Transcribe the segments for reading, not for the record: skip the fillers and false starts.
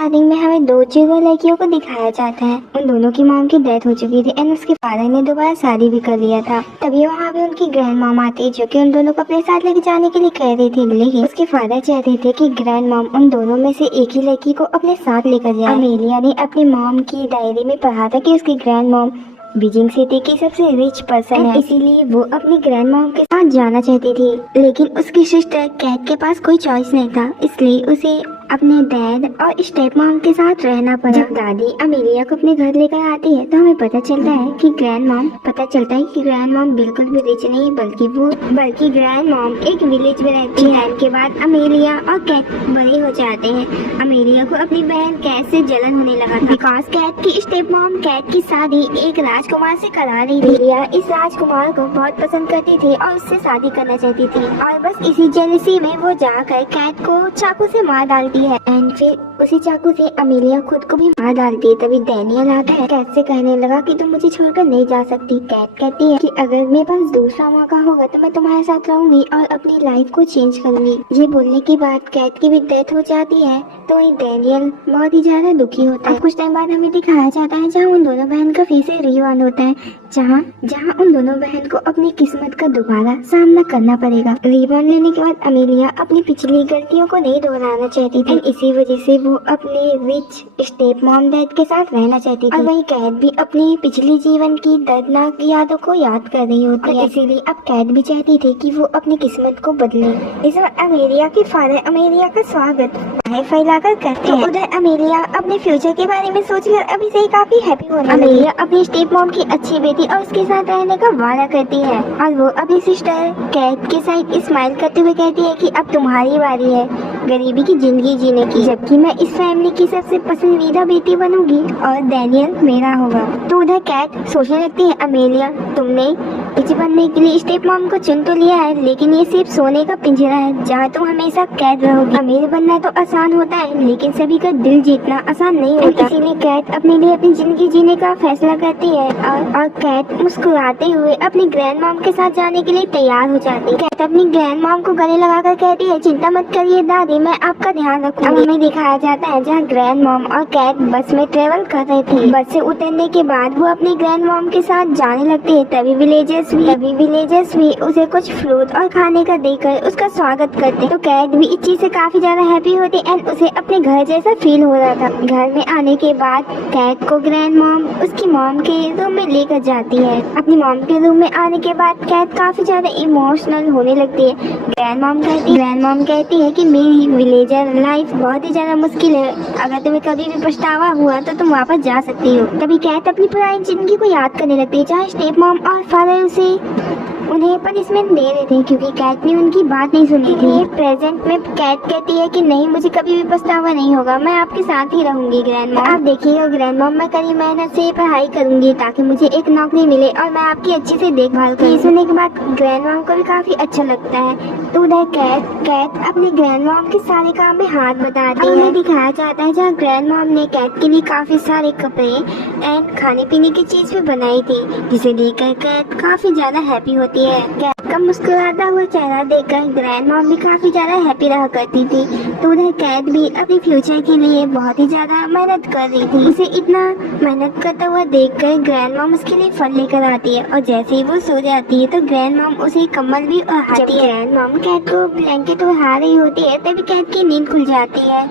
Starting में हमें दो चिड़िया लड़कियों को दिखाया जाता है। उन दोनों की मॉम की डेथ हो चुकी थी एंड उसके फादर ने दोबारा शादी भी कर लिया था। तभी वहाँ पे उनकी ग्रैंड मॉम आती है जो कि उन दोनों को अपने साथ लेके जाने के लिए कह रही थी, लेकिन उसके फादर चाहते थे कि ग्रैंड मॉम उन दोनों में से एक ही लड़की को अपने साथ लेकर जाए। अमेलिया ने अपनी मॉम की डायरी में पढ़ा था कि उसकी ग्रैंड मॉम बीजिंग सिटी की सबसे रिच पर्सन है, इसीलिए वो अपनी ग्रैंड मॉम के साथ जाना चाहती थी। लेकिन उसकी सिस्टर कैट के पास कोई चॉइस नहीं था, इसलिए उसे अपने डैड और स्टेप मॉम के साथ रहना पड़ा। जब दादी अमेलिया को अपने घर लेकर आती है तो हमें पता चलता है कि ग्रैंड मॉम बिल्कुल भी रिच नहीं बल्कि ग्रैंड मॉम एक विलेज में रहती है। टाइम के बाद अमेलिया और कैट बड़े हो जाते हैं। अमेलिया को अपनी बहन कैट से जलन होने लगा था बिकॉज कैट की स्टेप मॉम कैट की शादी एक राजकुमार से करा रही थी। अमेलिया इस राजकुमार को बहुत पसंद करती थी और उससे शादी करना चाहती थी और बस इसी जेलसी में वो जाकर कैट को चाकू से मार डालती है एंड फिर उसी चाकू से अमेलिया खुद को भी मार डालती है। तभी डैनियल आता है, कैट से कहने लगा कि तुम मुझे छोड़कर नहीं जा सकती। कैट कहती है कि अगर मेरे पास दूसरा मौका होगा तो मैं तुम्हारे साथ रहूंगी और अपनी लाइफ को चेंज करूंगी। ये बोलने के बाद कैट की भी डेथ हो जाती है तो वही डैनियल बहुत ही ज्यादा दुखी होता है। कुछ टाइम बाद हमें दिखाया जाता है जहाँ उन दोनों बहन का फिर से रियूनियन होता है, जहाँ उन दोनों बहन को अपनी किस्मत का दोबारा सामना करना पड़ेगा। रियूनियन लेने के बाद अमेलिया अपनी पिछली गलतियों को नहीं दोहराना चाहती थी, इसी वजह से वो अपने रिच स्टेप मॉम डैड के साथ रहना चाहती थी। और वही कैट भी अपनी पिछले जीवन की दर्दनाक यादों को याद कर रही होती है, इसीलिए अब कैट भी चाहती थी कि वो अपनी किस्मत को बदले। इस बार अमेलिया के फादर अमेलिया का स्वागत फैलाकर करते हैं। उधर अमेलिया अपने फ्यूचर के बारे में सोचकर अभी से ही काफी हैप्पी होने लगी। अमेलिया अपनी स्टेप मॉम की अच्छी बेटी और उसके साथ रहने का वादा करती है और वो अपनी सिस्टर कैट के साथ स्माइल करते हुए कहती है कि अब तुम्हारी बारी है गरीबी की जिंदगी जीने की, जबकि मैं इस फैमिली की सबसे पसंदीदा बेटी बनूंगी और डैनियल मेरा होगा। तो उधर कैट सोचने लगती है, अमेलिया तुमने रिच बनने के लिए स्टेप मॉम को चुन तो लिया है, लेकिन ये सिर्फ सोने का पिंजरा है जहाँ तुम हमेशा कैद रहोगी। अमीर बनना तो आसान होता है लेकिन सभी का दिल जीतना आसान नहीं होता। इसीलिए कैट अपने लिए अपनी जिंदगी जीने का फैसला करती है और कैट मुस्कुराते हुए अपनी ग्रैंड मॉम के साथ जाने के लिए तैयार हो जाती है। कैट अपनी ग्रैंड मॉम को गले लगाकर कहती है, चिंता मत करिए दादी, मैं आपका ध्यान रखूंगी। अब हमें दिखाया जाता है जहाँ ग्रैंड मॉम और कैट बस में ट्रेवल कर रहे थे। बस से उतरने के बाद वो अपनी ग्रैंड मॉम के साथ जाने लगती है। तभी विलेजर्स भी उसे कुछ फ्रूट और खाने का देकर उसका स्वागत करते। तो कैट भी इस चीज से काफी ज्यादा हैप्पी होती एंड उसे अपने घर जैसा फील हो रहा था। घर में आने के बाद कैट को ग्रैंड मॉम उसकी मॉम के रूम में लेकर जाती है। अपनी मॉम के रूम में आने के बाद कैट काफी ज्यादा इमोशनल होने लगती है। ग्रैंड मॉम कहती है कि मेरी विलेजर लाइफ बहुत ही ज्यादा मुश्किल है, अगर तुम्हें कभी भी पछतावा हुआ तो तुम वापस जा सकती हो। तभी कैट अपनी पुरानी जिंदगी को याद करने लगती है जहाँ स्टेप मॉम और फादर उसे उन्हें पनिशमेंट दे रहे थे क्योंकि कैट ने उनकी बात नहीं सुनी थी। प्रेजेंट में कैट कहती है कि नहीं, मुझे कभी भी पछतावा नहीं होगा, मैं आपके साथ ही रहूंगी ग्रैंड मॉम। आप देखिएगा ग्रैंड मॉम, मैं कड़ी मेहनत से पढ़ाई करूंगी ताकि मुझे एक नौकरी मिले और मैं आपकी अच्छी से देखभाल करूँ। सुनने के बाद ग्रैंड मॉम को भी काफी अच्छा लगता है। तो उधर कैट अपने ग्रैंड मॉम के सारे काम में हाथ बटाती है। उन्हें दिखाया जाता है जहाँ ग्रैंड मॉम ने कैट के लिए काफी सारे कपड़े एंड खाने पीने की चीज भी बनाई थी, जिसे देखकर कैट काफी ज्यादा हैप्पी होती है। कैट का मुस्कुराता हुआ चेहरा देखकर ग्रैंड मॉम भी काफी ज्यादा हैप्पी रहा करती थी। तो उधर कैट भी अपने फ्यूचर के लिए बहुत ही ज्यादा मेहनत कर रही थी। उसे इतना मेहनत करता हुआ देखकर ग्रैंड मॉम उसके लिए फल लेकर आती है और जैसे ही वो सो जाती है तो ग्रैंड मॉम उसे कम्बल भी ओढ़ाती है। ग्रैंड मॉम कैट को ब्लैंकेट ओढ़ा रही होती है तभी कैट की नींद खुल जाती है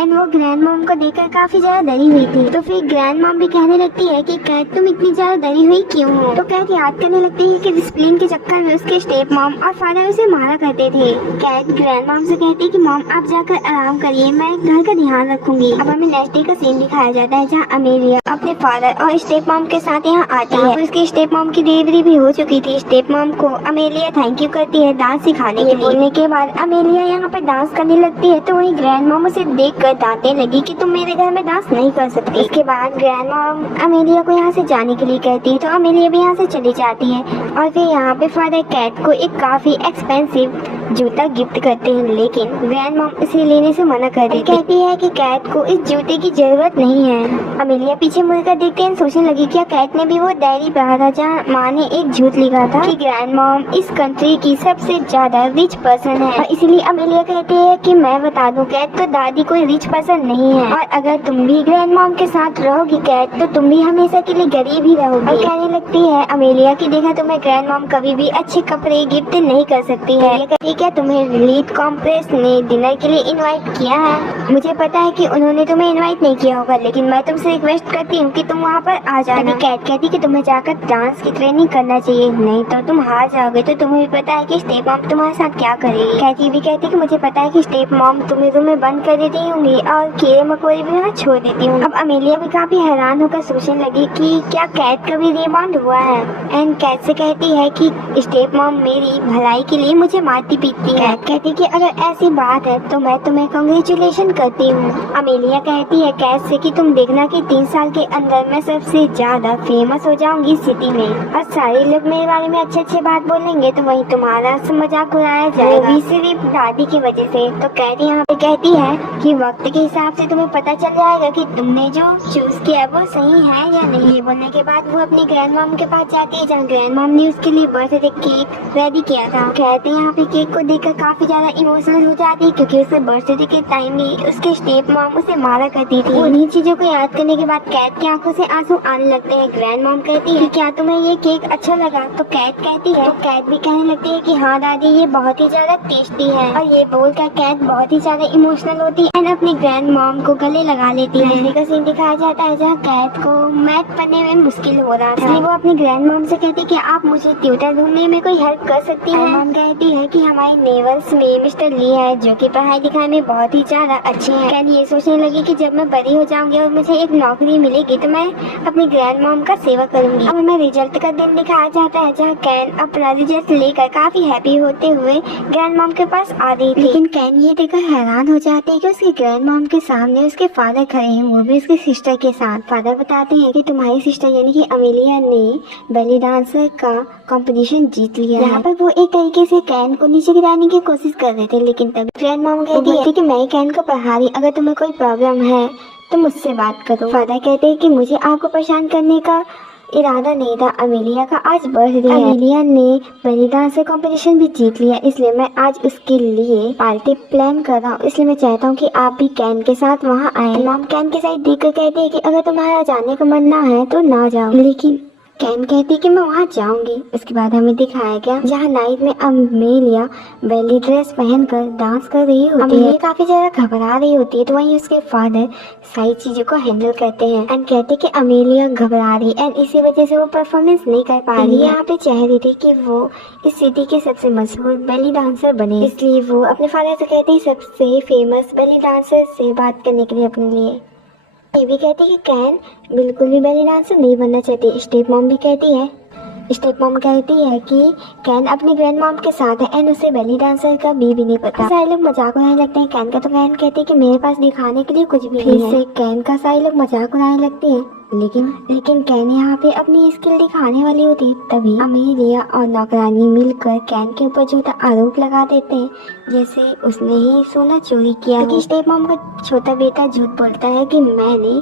एंड वो ग्रैंड मॉम को देखकर काफी ज्यादा डरी हुई थी। तो फिर ग्रैंड मॉम भी कहने लगती है कि कैट तुम इतनी ज्यादा डरी हुई क्यों हो। तो कैट याद करने लगती है कि डिसिप्लिन के चक्कर में उसके स्टेप मॉम और फादर उसे मारा करते थे। कैट ग्रैंड मॉम से कहती है कि मॉम आप जाकर आराम करिए, मैं घर का ध्यान रखूंगी। अब हमें नेक्स्ट डे का सीन दिखाया जाता है जहाँ अमेलिया अपने फादर और स्टेप मॉम के साथ यहाँ आती है। उसकी स्टेप मॉम की डिलीवरी भी हो चुकी थी। स्टेप मॉम को अमेलिया थैंक यू करती है डांस सिखाने के लिए। बोलने के बाद अमेलिया यहाँ पर डांस करने लगती है तो वही ग्रैंड मॉम उसे देख डांटने लगी कि तुम मेरे घर में डांस नहीं कर सकती। इसके बाद ग्रैंड मॉम अमेलिया को यहाँ से जाने के लिए कहती है तो अमेलिया भी यहाँ से चली जाती है और फिर यहाँ पे फादर कैट को एक काफी एक्सपेंसिव जूता गिफ्ट करते हैं, लेकिन ग्रैंड मॉम इसे लेने से मना कर देती है। कहती है कि कैट को इस जूते की जरूरत नहीं है। अमेलिया पीछे पीछे मुड़कर देखते हैं सोचने लगी क्या कैट ने भी वो डायरी पढ़ा था जहाँ माँ ने एक झूठ लिखा था कि ग्रैंड मॉम इस कंट्री की सबसे ज्यादा रिच पर्सन है, और इसलिए अमेलिया कहती है कि मैं बता दूं कैट, तो दादी कोई रिच पर्सन नहीं है, और अगर तुम भी ग्रैंड मॉम के साथ रहोगी कैट तो तुम भी हमेशा के लिए गरीब ही रहोगी। और कहने लगती है अमेलिया की देखा तुम्हें ग्रैंड मॉम कभी भी अच्छे कपड़े गिफ्ट नहीं कर सकती है। ये कहती क्या तुम्हें लीड कॉम्प्रेस ने डिनर के लिए इन्वाइट किया है? मुझे पता है कि उन्होंने तुम्हें इन्वाइट नहीं किया होगा, लेकिन मैं तुमसे रिक्वेस्ट करती हूँ कि तुम वहाँ पर आ जाना। कैट कहती कि तुम्हें जाकर डांस की ट्रेनिंग करना चाहिए, नहीं तो तुम हार जाओगे। तो तुम्हें भी पता है कि स्टेप मॉम तुम्हारे साथ क्या करेगी। कैटी भी कहती कि मुझे पता है कि स्टेप मॉम तुम्हें रूम में बंद कर देती होंगी और कीड़े मकोड़े भी वहाँ छोड़ देती हूँ। अब अमेलिया भी काफी हैरान होकर सोचने लगी कि क्या कैट कभी रिबाउंड हुआ है। एंड कैट से कहती है कि स्टेप मॉम मेरी भलाई के लिए मुझे मारती पीटती है। कैट कहती कि अगर ऐसी बात है तो मैं तुम्हें कांग्रेचुलेशन करती हूँ। अमेलिया कहती है कैट से कि तुम देखना कि 3 साल के अंदर मैं सबसे ज्यादा फेमस हो जाऊंगी सिटी में, और सारे लोग मेरे बारे में अच्छे बात बोलेंगे, तो वही तुम्हारा मजाक उड़ाया जाएगा, वो भी सिर्फ दादी की वजह से। तो कैट यहाँ पे कहती है कि वक्त के हिसाब से तुम्हें पता चल जाएगा कि तुमने जो चूज किया वो सही है या नहीं। ये बोलने के बाद वो अपनी ग्रैंड मॉम के पास जाती है जहाँ ग्रैंड मॉम ने उसके लिए बर्थडे केक रेडी किया था। कहते यहाँ पे केक को देखकर काफी ज्यादा इमोशनल हो जाती है क्योंकि उसके बर्थडे के टाइम में उसके स्टेप मॉम उसे मारा करती थी। उन्हीं चीजों को याद करने के बाद कैट की आंखों से आंसू आने लगते हैं। ग्रैंड मॉम कहती है क्या तुम्हें ये केक अच्छा लगा? तो कैट कहती है, तो कैट भी कहने लगती है कि हाँ दादी ये बहुत ही ज्यादा टेस्टी है। और ये बोलकर कैट बहुत ही ज्यादा इमोशनल होती है एंड अपनी ग्रैंड मॉम को गले लगा लेती है। रहने का सीन दिखाया जाता है जहाँ कैट को मैथ पढ़ने में मुश्किल हो रहा था, इसलिए वो अपनी ग्रैंड मॉम से कहती है कि आप मुझे ट्यूटर ढूंढने में कोई हेल्प कर सकती है। मॉम कहती है कि हमारे नेबर्स में मिस्टर ली है जो कि पढ़ाई लिखाई में बहुत ही ज्यादा अच्छे हैं। कैट ये सोचने लगी कि जब मैं बड़ी हो जाऊंगी और मुझे एक नौकरी मिलेगी तो मैं अपनी ग्रैंड मॉम का सेवा करूंगी। अब हमें रिजल्ट का दिन दिखाया जाता है जहाँ कैन अपना रिजल्ट लेकर काफी हैप्पी होते हुए ग्रैंड मॉम के पास आ रही थी। लेकिन कैन ये देखकर हैरान हो जाती है कि उसकी ग्रैंड मॉम के सामने उसके फादर खड़े हैं, वो भी उसकी सिस्टर के साथ। फादर बताते हैं कि तुम्हारी सिस्टर यानी कि अमेलिया ने बेली डांसर का कंपटीशन जीत लिया। यहाँ पर वो एक तरीके से कैन को नीचे गिराने की कोशिश कर रहे थे, लेकिन तभी ग्रैंड मॉम कहती है कि मैं कैन को पढ़ा रही, अगर तुम्हें कोई प्रॉब्लम है तो मुझसे बात करो। फादर कहते हैं कि मुझे आपको परेशान करने का इरादा नहीं था, अमेलिया का आज बर्थडे है। अमेलिया ने बेली डांसर कंपटीशन भी जीत लिया, इसलिए मैं आज उसके लिए पार्टी प्लान कर रहा हूँ, इसलिए मैं चाहता हूँ कि आप भी कैन के साथ वहाँ आए। मॉम कैन के साथ देखकर कहती है कि अगर तुम्हारा जाने का मन ना है तो ना जाओ, लेकिन कैन कहती कि मैं वहाँ जाऊंगी। उसके बाद हमें दिखाया गया जहाँ नाइट में अमेलिया बेली ड्रेस पहनकर डांस कर रही होती है। काफी ज्यादा घबरा रही होती है, तो वहीं उसके फादर सारी चीजों को हैंडल करते हैं एंड कहते कि अमेलिया घबरा रही एंड इसी वजह से वो परफॉर्मेंस नहीं कर पा रही। यहाँ पे चाह रही थी कि वो इस सिटी के सबसे मशहूर बेली डांसर बने, इसलिए वो अपने फादर से कहती सबसे फेमस बेली डांसर से बात करने के लिए अपने लिए। ये भी कहती कि कैन बिल्कुल भी बेली डांसर नहीं बनना चाहती। स्टेप मॉम भी कहती है, स्टेप मॉम कहती है कि कैन अपनी ग्रैंड मॉम के साथ है एंड उसे बेली डांसर का भी नहीं पता। सारे लोग मजाक उड़ाने लगते हैं कैन का, तो कैन कहती है कि मेरे पास दिखाने के लिए कुछ भी नहीं है। कैन का सारे लोग मजाक उड़ाने लगते हैं, लेकिन कैन यहाँ पे अपनी स्किल दिखाने वाली होती है। तभी अमेलिया और नौकरानी मिलकर कैन के ऊपर झूठा आरोप लगा देते हैं जैसे उसने ही सोना चोरी किया। क्योंकि स्टेप मॉम का छोटा बेटा झूठ बोलता है कि मैंने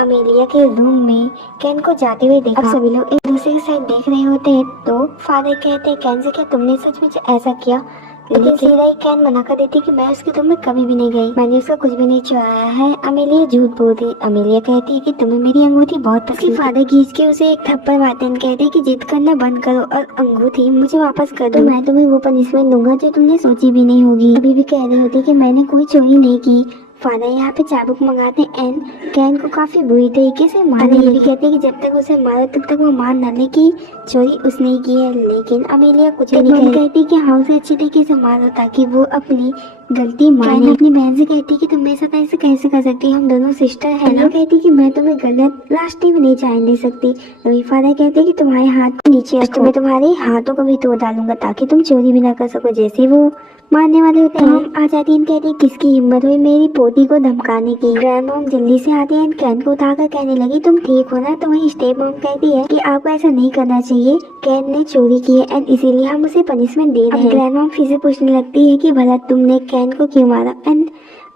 अमेलिया के रूम में कैन को जाते हुए देखा। अब सभी लोग एक दूसरे के साथ देख रहे होते हैं, तो फादर कहते हैं कैन से क्या तुमने सच में ऐसा किया? लेकिन सीधा ही कैन मना कर देती कि मैं उसके रूम में कभी भी नहीं गई, मैंने उसका कुछ भी नहीं चुराया है। अमेलिया झूठ बोलती। अमेलिया कहती है कि तुम्हें मेरी अंगूठी बहुत पसंद। फादर खींच के उसे एक थप्पड़ मारते हैं, कहते हैं कि जिद करना बंद करो और अंगूठी मुझे वापस कर दो, मैं तुम्हें वो पनिशमेंट दूंगा जो तुमने सोची भी नहीं होगी। अभी भी कह रही होती कि मैंने कोई चोरी नहीं की। फादर यहाँ पे चाबुक मंगाते हैं एंड कैन को काफी बुरी तरीके से मारने। ये भी कहते हैं कि जब तक उसे मारो तब तक वो मान न ले कि चोरी उसने की है, लेकिन अमेलिया कुछ नहीं कहती कि हाँ उसे अच्छी तरीके से मारो ताकि वो अपनी गलती माने। अपनी बहन से कहती कि तुम मेरे साथ ऐसे कैसे कर सकती, हम दोनों सिस्टर है ना। कहती कि मैं तुम्हें गलत रास्ते में नहीं जाने दे सकती। रवि फादर कहते कि तुम्हारे हाथ को नीचे रखो, मैं तुम्हारे हाथों को भी तोड़ डालूंगा ताकि तुम चोरी भी ना कर सको। जैसे वो मारने वाले होते हैं, हम आ जाती है, कहती किसकी हिम्मत हुई मेरी पोती को धमकाने की। ग्रैंड मॉम जल्दी से आती है, कैन को उठाकर कहने लगी तुम ठीक हो ना। तो वही स्टेप मॉम कहती है कि आपको ऐसा नहीं करना चाहिए, कैन ने चोरी की है एंड इसीलिए हम उसे पनिशमेंट दे रहे हैं। ग्रैंड मॉम फिर से पूछने लगती है कि भला तुमने कैन को क्यों मारा एंड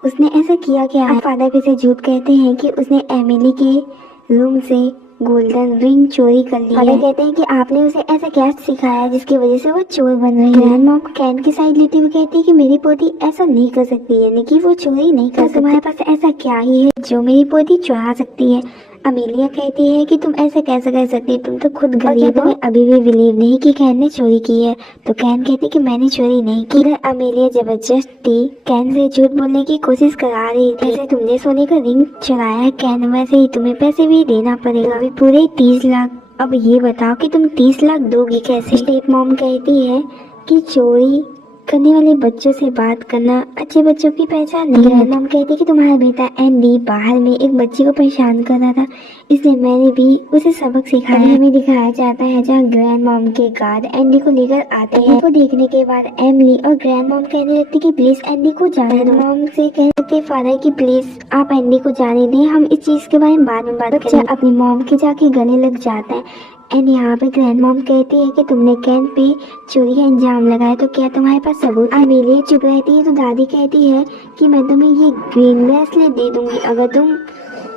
उसने ऐसा किया क्या है। फादर फिर से झूठ कहते हैं कि उसने एमिली के रूम से गोल्डन रिंग चोरी कर ली है। कहते हैं कि आपने उसे ऐसा क्या सिखाया जिसकी वजह से वो चोर बन रही है। ग्रैंड मॉम कैन की साइड लेते हुए कहती है कि मेरी पोती ऐसा नहीं कर सकती, यानी कि वो चोरी नहीं कर सकती। तुम्हारे पास ऐसा क्या ही है जो मेरी पोती चुरा सकती है। अमेलिया कहती है कि तुम ऐसे कैसे कर सकती, तुम तो खुद गरीब हो। तुम्हें अभी भी बिलीव नहीं कि कैन ने चोरी की है? तो कैन कहती कि मैंने चोरी नहीं की। इधर अमेलिया जबरदस्ती कैन से झूठ बोलने की कोशिश करा रही थी। जैसे तुमने सोने का रिंग चुराया है कैन, वैसे ही तुम्हें पैसे भी देना पड़ेगा, अभी पूरे 30 लाख। अब ये बताओ कि तुम 30 लाख दोगी कैसे? स्टेप मॉम कहती है कि चोरी करने वाले बच्चों से बात करना अच्छे बच्चों की पहचान नहीं है। मॉम कहती है कि तुम्हारा बेटा एंडी बाहर में एक बच्ची को परेशान कर रहा था, इसलिए मैंने भी उसे सबक सिखाया। हमें दिखाया जाता है जहाँ ग्रैंड मॉम के गार्ड एंडी को लेकर आते हैं। वो देखने के बाद एमिली और ग्रैंड मॉम कहने लगती कि प्लीज एंडी को जाने दो। मॉम से कहते फादर कि प्लीज आप एंडी को जाने दें, हम इस चीज के बारे में बाद में बात करेंगे। अपनी मॉम के जाके गले लग जाता है। एंड यहाँ पे ग्रैंड मॉम कहती है कि तुमने कैन पे चोरी का इंजाम लगाया, तो क्या तुम्हारे पास सबूत? अमेलिया चुप रहती है तो दादी कहती है कि मैं तुम्हें ये ग्रीन ब्रेसलेट दे दूंगी अगर तुम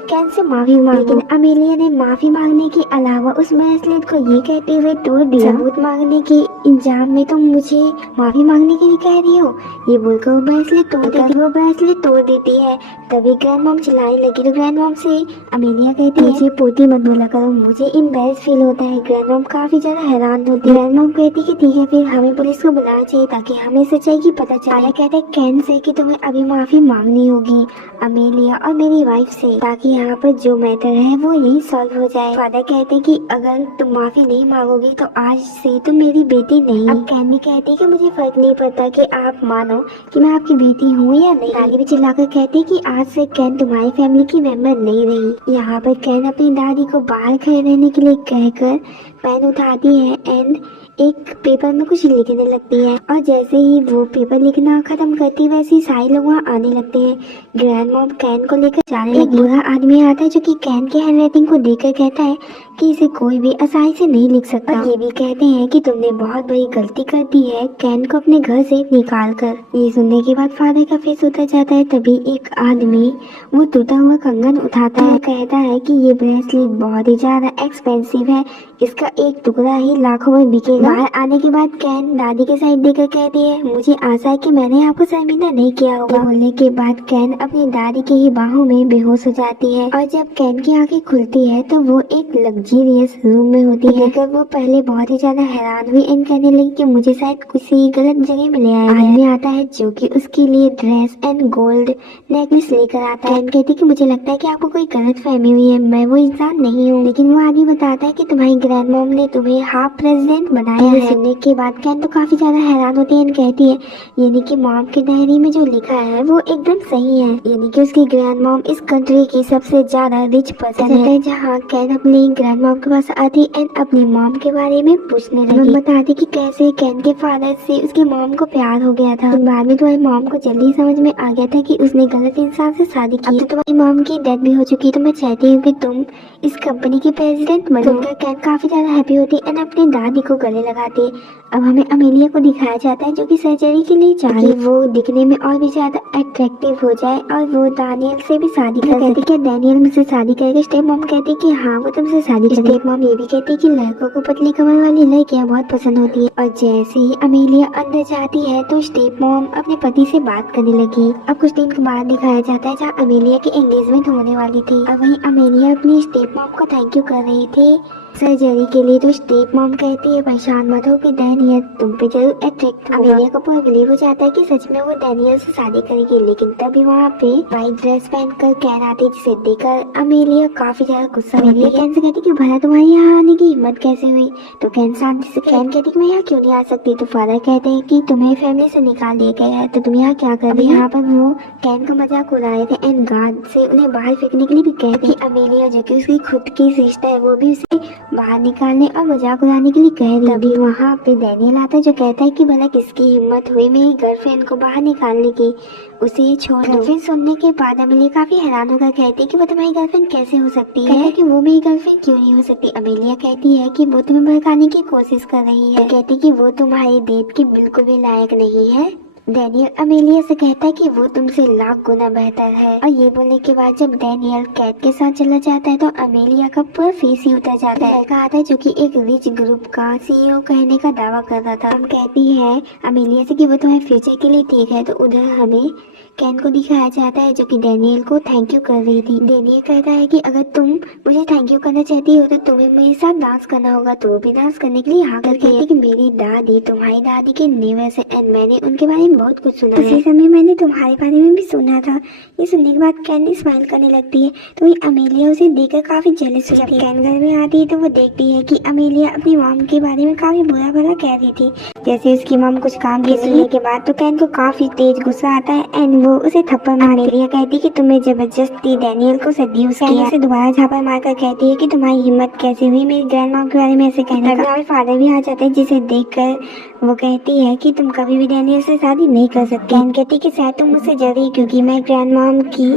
कैन से माफी मांगो। लेकिन अमेलिया ने माफी मांगने के अलावा उस ब्रेसलेट को ये कहते हुए तोड़ दिया, सबूत मांगने के इंजाम में तुम मुझे माफी मांगने के लिए कह रही हो। ये बोलकर वो ब्रेसलेट तोड़ देती है। तभी ग्रैंड मॉम चिल्लाने लगी तो ग्रैंड मॉम से अमेलिया कहती है मुझे पोती मत बोला करो, मुझे एम्बैरेस फील होता है। ग्रैंड मॉम काफी ज्यादा हैरान होती है। ग्रैंड मॉम कहती है कि ठीक है फिर हमें पुलिस को बुलाना चाहिए ताकि हमें सच्चाई की पता चले। आया कहता है कैन से कि तुम्हें अभी माफी मांगनी होगी अमेलिया और मेरी वाइफ से, ताकि यहाँ पर जो मैटर है वो यही सॉल्व हो जाए। फादर कहते कि अगर तुम माफी नहीं मांगोगी तो आज से तुम मेरी बेटी नहीं। अब कैन भी कहती कि मुझे फर्क नहीं पड़ता कि आप मानो कि मैं आपकी बेटी हूँ या नहीं। दादी भी चिल्लाकर कहती कि आज से कैन तुम्हारी फैमिली की मेंबर नहीं रही। यहाँ पर कैन अपनी दादी को बाहर खड़े रहने के लिए कहकर पेन उठाती है एंड एक पेपर में कुछ लिखने लगती है, और जैसे ही वो पेपर लिखना खत्म करती है वैसे ही सारे लोग वहाँ आने लगते हैं। ग्रैंड मॉम कैन को लेकर जाने लगी। एक बुरा आदमी आता है जो कि कैन के हैंडराइटिंग को देखकर कहता है कि इसे कोई भी आसानी से नहीं लिख सकता। और ये भी कहते हैं कि तुमने बहुत बड़ी गलती कर दी है कैन को अपने घर से निकाल कर। ये सुनने के बाद फादर का फेस उतर जाता है। तभी एक आदमी वो टूटा हुआ कंगन उठाता है, कहता है कि ये ब्रेसलेट बहुत ही ज्यादा एक्सपेंसिव है, इसका एक टुकड़ा ही लाखों में बिकेगा। बाहर आने के बाद कैन दादी के साइड देकर कहती है मुझे आशा है कि मैंने आपको शर्मिंदा नहीं किया होगा। बोलने के बाद कैन अपनी दादी की ही बाहों में बेहोश हो जाती है, और जब कैन की आंखें खुलती है तो वो एक लग्जरियस रूम में होती है। देखकर वो पहले बहुत ही ज्यादा हैरान हुई एंड कहने लगी कि मुझे शायद किसी गलत जगह में ले आया है। आदमी आता है जो कि उसके लिए ड्रेस एंड गोल्ड नेकलेस लेकर आता है। कैन कहती कि मुझे लगता है कि आपको कोई गलत फहमी हुई है, मैं वो इंसान नहीं हूँ। लेकिन वो आदमी बताता है कि तुम्हारी ग्रैंड मॉम ने तुम्हें हाफ प्रेसिडेंट बनाया है। सुनने के बाद कैन तो काफी ज्यादा हैरान होती है, कहती है यानी कि मॉम के डायरी में जो लिखा है वो एकदम सही है, यानी कि उसकी ग्रैंड मॉम इस कंट्री की सबसे ज्यादा रिच पर्सन है। जहाँ कैन अपनी ग्रैंड मॉम के पास आती एंड अपनी मॉम के बारे में पूछने लगी। बताती कि कैसे कैन के फादर से उसकी मॉम को प्यार हो गया था। बाद में तुम्हारी मॉम को जल्दी समझ में आ गया था कि उसने गलत इंसान से शादी की। अब तो तुम्हारी मॉम की डेथ भी हो चुकी, तो मैं चाहती हूँ कि तुम इस कंपनी की प्रेसिडेंट बनो। कैन काफी ज्यादा हैप्पी होती है एंड अपनी दादी को गले लगाती है। अब हमें अमेलिया को दिखाया जाता है जो कि सर्जरी के लिए जा रही है, वो दिखने में और भी ज्यादा अट्रैक्टिव हो जाए और वो डैनियल से भी शादी कर सकती है। क्या डैनियल मुझसे शादी करेगा? स्टेप मॉम कहती है कि हाँ वो तुमसे शादी करेगी। स्टेप मॉम ये भी कहती है कि लड़कों को पतली कमर वाली लड़कियां बहुत पसंद होती है। और जैसे ही अमेलिया अंदर जाती है तो स्टेप मॉम अपने पति से बात करने लगी। अब कुछ दिन के बाद दिखाया जाता है जहाँ अमेलिया की एंगेजमेंट होने वाली थी। अब वहीं अमेलिया अपनी स्टेप मॉम को थैंक यू कर रही थी सर्जरी के लिए। तो स्टेप मॉम कहती है परेशान मत हो कि डैनियल तुम पे जरूर अट्रैक्ट होगा। अमेलिया को पूरा बिलीव हो जाता है कि सच में वो डैनियल से शादी करेगी। लेकिन तभी वहाँ पे व्हाइट ड्रेस पहनकर कैन आती है, जिसे देखकर अमेलिया काफी ज्यादा गुस्सा होती है। कैन से कहती कि भला तुम्हारी यहाँ आने की हिम्मत कैसे हुई? तो कैन शांति से कैन कहती कि मैं यहाँ क्यों नहीं आ सकती। तो फादर कहते हैं कि तुम्हें फैमिली से निकाल दिया गया है, तो तुम यहाँ क्या कर रही हो? यहाँ पर वो कैन का मजाक उड़ा रहे थे एंड गार्ड से उन्हें बाहर फेंकने के लिए भी कहती। अमेलिया जो की उसकी खुद की सिस्टर है वो भी उसे बाहर निकालने और मजाक उड़ाने के लिए कह रही। तभी वहाँ पे डैनियल आता है जो कहता है कि भला किसकी हिम्मत हुई मेरी गर्लफ्रेंड को बाहर निकालने की, उसे छोड़ दो। फिर सुनने के बाद अमेलिया काफी हैरान होकर कहती है कि वो तुम्हारी गर्लफ्रेंड कैसे हो सकती है, कि वो मेरी गर्लफ्रेंड क्यों नहीं हो सकती। अमेलिया कहती है कि वो तुम्हें भड़काने की कोशिश कर रही है, कहती कि वो तुम्हारी डेट के बिल्कुल भी लायक नहीं है डैनियल अमेलिया से कहता है कि वो तुमसे लाख गुना बेहतर है, और ये बोलने के बाद जब डैनियल कैट के साथ चला जाता है तो अमेलिया का पूरा फेस ही उतर जाता है। लड़का आता है जो कि एक रिच ग्रुप का सीईओ कहने का दावा कर रहा था। हम कहती है अमेलिया से कि वो तुम्हारे फ्यूचर के लिए ठीक है, तो उधर हमें कैन को दिखाया जाता है जो कि डैनियल को थैंक यू कर रही थी। डैनियल कहता है कि अगर तुम मुझे थैंक यू करना चाहती हो तो तुम्हें मेरे साथ डांस करना होगा, तो वो भी डांस करने के लिए हाँ करती है कि मेरी दादी तुम्हारी दादी के नेवर से, एंड मैंने उनके बारे में बहुत कुछ सुना है। उसी समय मैंने तुम्हारे बारे में भी सुना था। ये सुनने के बाद कैन स्माइल करने लगती है, तो वही अमेलिया उसे देखकर काफी जेलस हो जाती है। कैन घर में आती है तो वो देखती है कि अमेलिया अपनी मॉम के बारे में काफी बुरा भला कह रही थी। जैसे उसकी मॉम कुछ काम की सुनने के बाद तो कैन को काफी तेज गुस्सा आता है एंड वो उसे थप्पड़ मारने के लिए कहती कि तुम्हें जबरदस्ती डैनियल को सेड्यूस किया। उसे दोबारा झापड़ मारकर कहती है कि तुम्हारी हिम्मत कैसे हुई मेरी ग्रैंड मॉम के बारे में ऐसे कहने का। हमारे फादर भी आ जाते हैं जिसे देखकर वो कहती है कि तुम कभी भी डैनियल से शादी नहीं कर सकती। कैन कहती कि शायद तुम मुझसे जल्दी क्योंकि मैं ग्रैंड मॉम की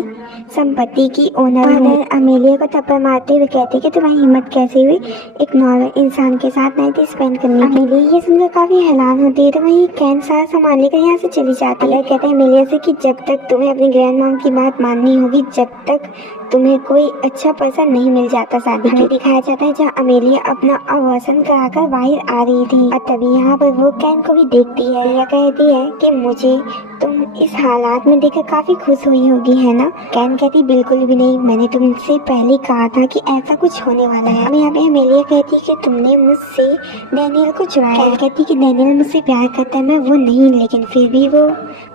संपत्ति की ओनर हूँ। अमेलिया को थप्पड़ मारते हुए कहती कि तुम्हारी हिम्मत कैसे हुई एक नॉर्मल इंसान के साथ नाइट स्पेंड करने की। अमेलिया ये सुनकर काफी हैरान होती है, तो वही कैन सारा सामान लेकर यहाँ से चली जाती है। कहते हैं अमेलिया से कि जब तक तुम्हें अपनी ग्रैंड मॉम की बात माननी होगी, जब तक तुम्हें कोई अच्छा पर्सन नहीं मिल जाता शादी में। दिखाया जाता है जहाँ अमेलिया अपना अवसन कराकर बाहर आ रही थी, और तभी यहाँ पर वो कैन को भी देखती है। यह कहती है कि मुझे तुम इस हालात में देखकर काफी खुश हुई होगी, है ना? कैन कहती बिल्कुल भी नहीं, मैंने तुमसे पहले कहा था कि ऐसा कुछ होने वाला है। यहाँ पे अमेलिया कहती कि तुमने मुझसे डैनियल को चुराया। कैन कहती कि डैनियल मुझसे प्यार करता है, मैं वो नहीं, लेकिन फिर भी वो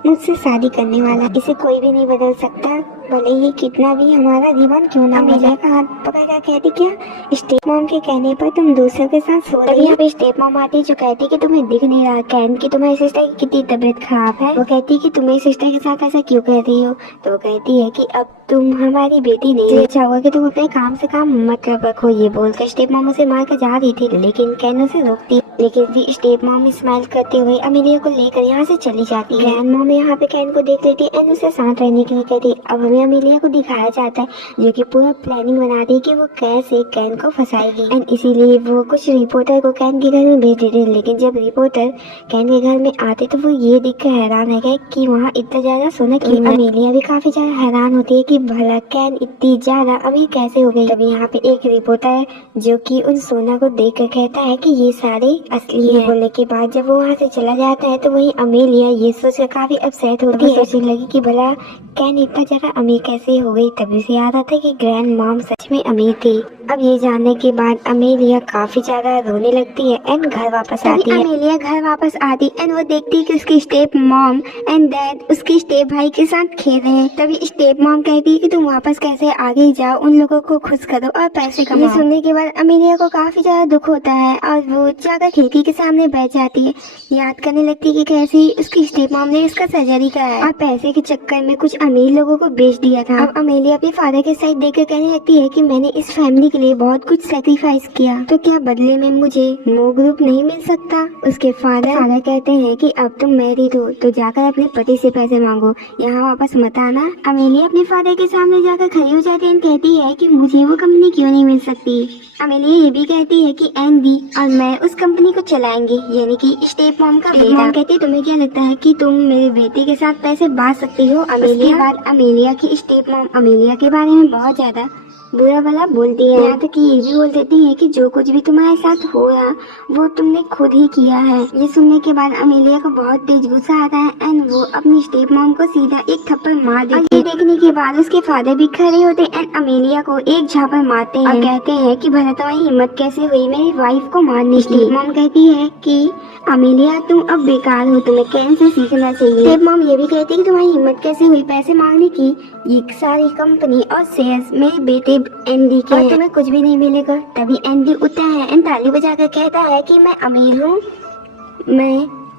मुझसे शादी करने वाला, इसे कोई भी नहीं बदल सकता, भले ही कितना भी हमारा जीवन क्यों ना। अमेलिया का हाथ पकड़कर कहती क्या स्टेप मॉम के कहने पर तुम दूसरों के साथ सो रही हो? यहाँ पे स्टेप मॉम आती है जो कहती कि तुम्हें दिख नहीं रहा कैन की तुम्हारी सिस्टर की कितनी तबीयत खराब है। वो कहती कि तुम्हारी सिस्टर के साथ ऐसा क्यों कह रही हो? तो वो कहती है कि अब तुम हमारी बेटी नहीं, अच्छा होगा कि तुम अपने काम से काम मतलब रखो। ये बोलकर स्टेप मॉम उसे मार कर जा रही थी, लेकिन कैन उसे रोकती, लेकिन भी स्टेप मॉम स्माइल करते हुए अमेलिया को लेकर यहाँ से चली जाती है। ग्रैंड मॉम यहाँ पे कैन को देख लेती है एंड उसे साथ रहने के लिए कहती। अब हमें अमेलिया को दिखाया जाता है जो कि पूरा प्लानिंग बनाती है कि वो कैसे कैन को फंसाएगी, एंड इसीलिए वो कुछ रिपोर्टर को कैन के घर में भेज देते हैं। लेकिन जब रिपोर्टर कैन के घर में आते तो वो ये देखकर हैरान है कि वहाँ इतना ज्यादा सोना क्यों है। अमेलिया भी काफी ज्यादा हैरान होती है कि भला कैन इतनी ज्यादा अमीर कैसे हो गई। तभी यहाँ पे एक रिपोर्टर जो कि उन सोना को देख कर कहता है कि ये सारे असली है। बोलने के बाद जब वो वहाँ से चला जाता है तो वही अमेलिया ये सोचकर काफी अपसेट होती है, सोचने लगी कि भला कैन इतना ज्यादा अमीर कैसे हो गई। तभी से याद आता है कि ग्रैंड मॉम सच में अमीर थी। अब ये जानने के बाद अमेलिया काफी ज्यादा रोने लगती है एंड घर वापस आती है। अमेलिया घर वापस आती एंड वो देखती है कि उसकी स्टेप मॉम एंड डैड उसके स्टेप भाई के साथ खेल रहे हैं। तभी स्टेप मॉम कहती है कि तुम वापस कैसे आगे जाओ, उन लोगों को खुश करो और पैसे कमाओ। ये सुनने के बाद अमेलिया को काफी ज्यादा दुख होता है और वो जाकर खिड़की के सामने बैठ जाती है, याद करने लगती है कि कैसे उसकी स्टेप मॉम ने इसका सर्जरी कराया और पैसे के चक्कर में कुछ अमीर लोगों को बेच दिया था। अब अमेलिया अपने फादर के साइड देखकर कहने लगती है कि मैंने इस फैमिली के लिए बहुत कुछ सैक्रिफाइस किया, तो क्या बदले में मुझे मो ग्रुप नहीं मिल सकता? उसके फादर कहते हैं कि अब तुम मैरिड हो तो जाकर अपने पति से पैसे मांगो, यहाँ वापस मत आना। अमेलिया अपने फादर के सामने जाकर खड़ी हो जाती है, कहती है कि मुझे वो कंपनी क्यों नहीं मिल सकती। अमेलिया ये भी कहती है कि एंडी और मैं उस कंपनी को चलाएंगे, यानी कि स्टेप मॉम का बेटा। मॉम कहती है तुम्हें क्या लगता है कि तुम मेरे बेटे के साथ पैसे बांट सकती हो? अमेलिया की स्टेप मॉम अमेलिया के बारे में बहुत ज्यादा बुरा भला बोलती है, यहाँ तक कि ये भी बोल देती है कि जो कुछ भी तुम्हारे साथ हो रहा वो तुमने खुद ही किया है। ये सुनने के बाद अमेलिया को बहुत तेज गुस्सा आता है एंड वो अपनी स्टेप मॉम को सीधा एक थप्पड़ मार देती है। ये देखने के बाद उसके फादर भी खड़े होते एंड अमेलिया को एक झापड़ मारते हैं और कहते हैं कि भला तुम्हारी हिम्मत कैसे हुई मेरी वाइफ को मारने की। स्टेप मॉम कहती है कि अमेलिया तुम अब बेकार हो, तुम्हें कैन से सीखना चाहिए। स्टेप मॉम ये भी कहती है कि तुम्हारी हिम्मत कैसे हुई पैसे मांगने की, ये सारी कंपनी और शेयर्स मेरे बेटे एंडी के हैं, तुम्हें कुछ भी नहीं मिलेगा। तभी एंडी उठता है एंड ताली बजाकर कहता है कि मैं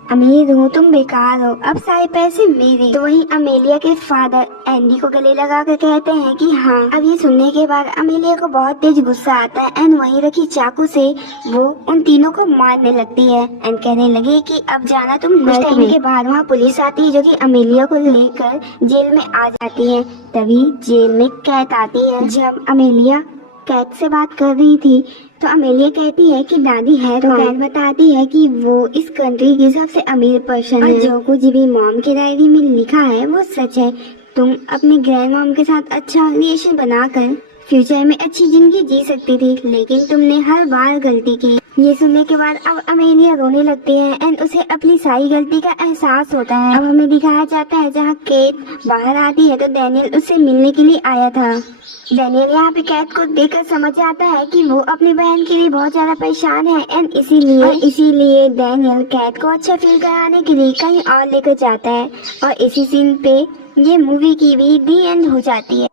अमीर हूँ, तुम बेकार हो, अब सारे पैसे मेरे। तो वहीं अमेलिया के फादर एंडी को गले लगा कर कहते हैं कि हाँ। अब ये सुनने के बाद अमेलिया को बहुत तेज गुस्सा आता है एंड वहीं रखी चाकू से वो उन तीनों को मारने लगती है एंड कहने लगी कि अब जाना तुम। कुछ टाइम के बाद वहाँ पुलिस आती है जो कि अमेलिया को लेकर जेल में आ जाती है। तभी जेल में कैद आती है। जब अमेलिया कैट से बात कर रही थी तो अमेलिया कहती है कि दादी है तो कैट बताती है कि वो इस कंट्री की सबसे अमीर पर्सन है और जो कुछ भी मॉम की डायरी में लिखा है वो सच है। तुम अपनी ग्रैंड मॉम के साथ अच्छा रिलेशन बनाकर फ्यूचर में अच्छी जिंदगी जी सकती थी, लेकिन तुमने हर बार गलती की। ये सुनने के बाद अब अमेलिया रोने लगती है एंड उसे अपनी सारी गलती का एहसास होता है। अब हमें दिखाया जाता है जहाँ केट बाहर आती है तो डैनियल उससे मिलने के लिए आया था। डैनियल यहाँ पे कैट को देखकर समझ आता है कि वो अपनी बहन के लिए बहुत ज्यादा परेशान है एंड इसीलिए डैनियल कैट को अच्छा फील कराने के लिए कहीं और लेकर जाता है और इसी सीन पे ये मूवी की भी दी एंड हो जाती है।